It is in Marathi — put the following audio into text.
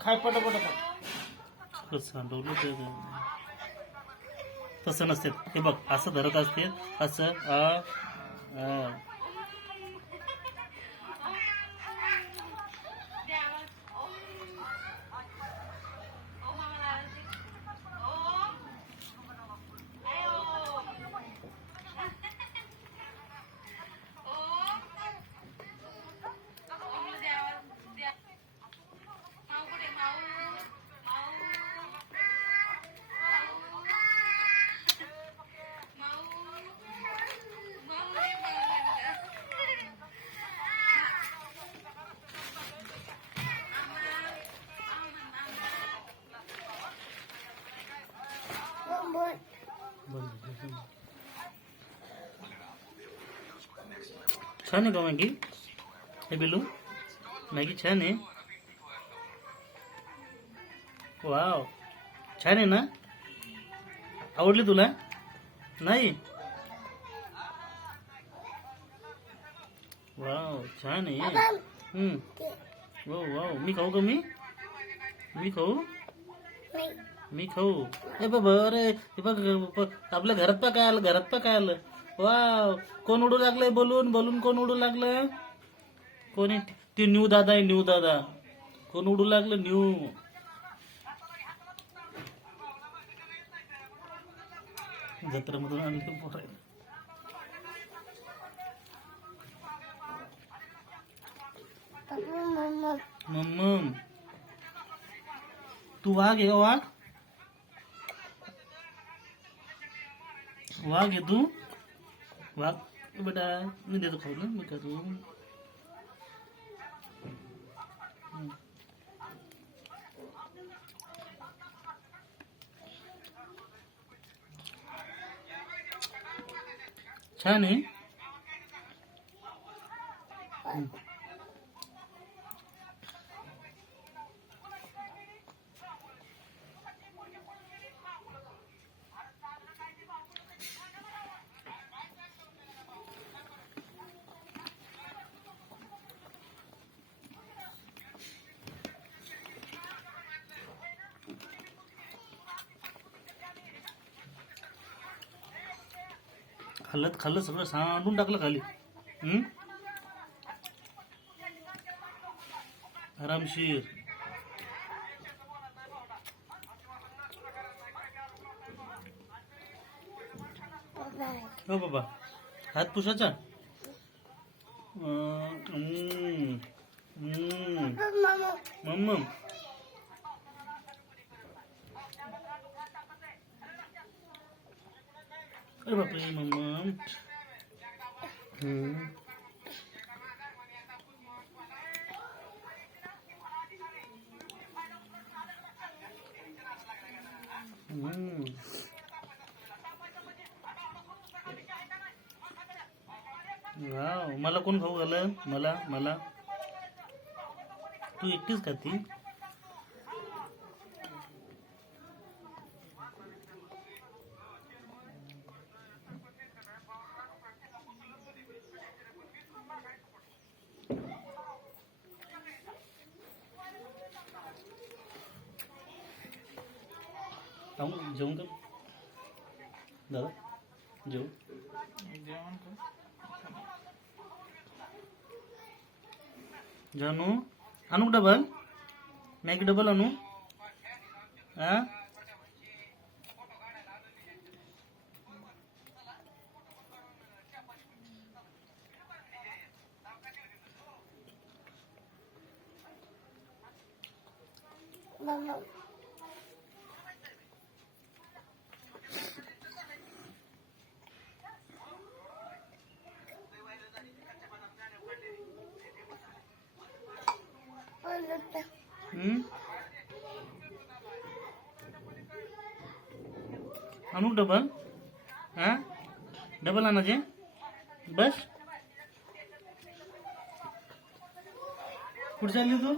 खाय पटापट सांडवलं ते तसं नसते. हे बघ असं धरत असते असं छान आहे का मॅगी? हे बिलू मॅगी छान आहे. वाव छान आहे ना? आवडली तुला? नाही? वाव छान आहे. वाव मी खाऊ का? मी खाऊ? मी खाऊ? ए बाबा अरे हे बघ आपल्या घरात पण काय आलं? घरात पण काय आलं? वाव कोण उडू लागलंय? बलून बलून कोण उडू लागलं? कोणी? ते न्यू दादा आहे. न्यू दादा कोण उडू लागलं? न्यू जत्रेमधून आणले पोरं. मम्म तू वाघ आहे का? वाघ आहे तू? वाघ बेटा मी देतो खाऊ ना. मी करू छान आहे. खाल्लं सगळं सांडून टाकलं खाली. आरामशीर. हो बाबा हात पुसायचा. मम्मा अरे बापरे मम्मा. वाव मला कोण खाऊ घालं? मला तू एकटीच खाती? जेवण कर दादा. जेव जानू. आणू डबल मॅगी? डबल आणू? आणू डबल? डबल आणायचे बस. कुठे चालली तू?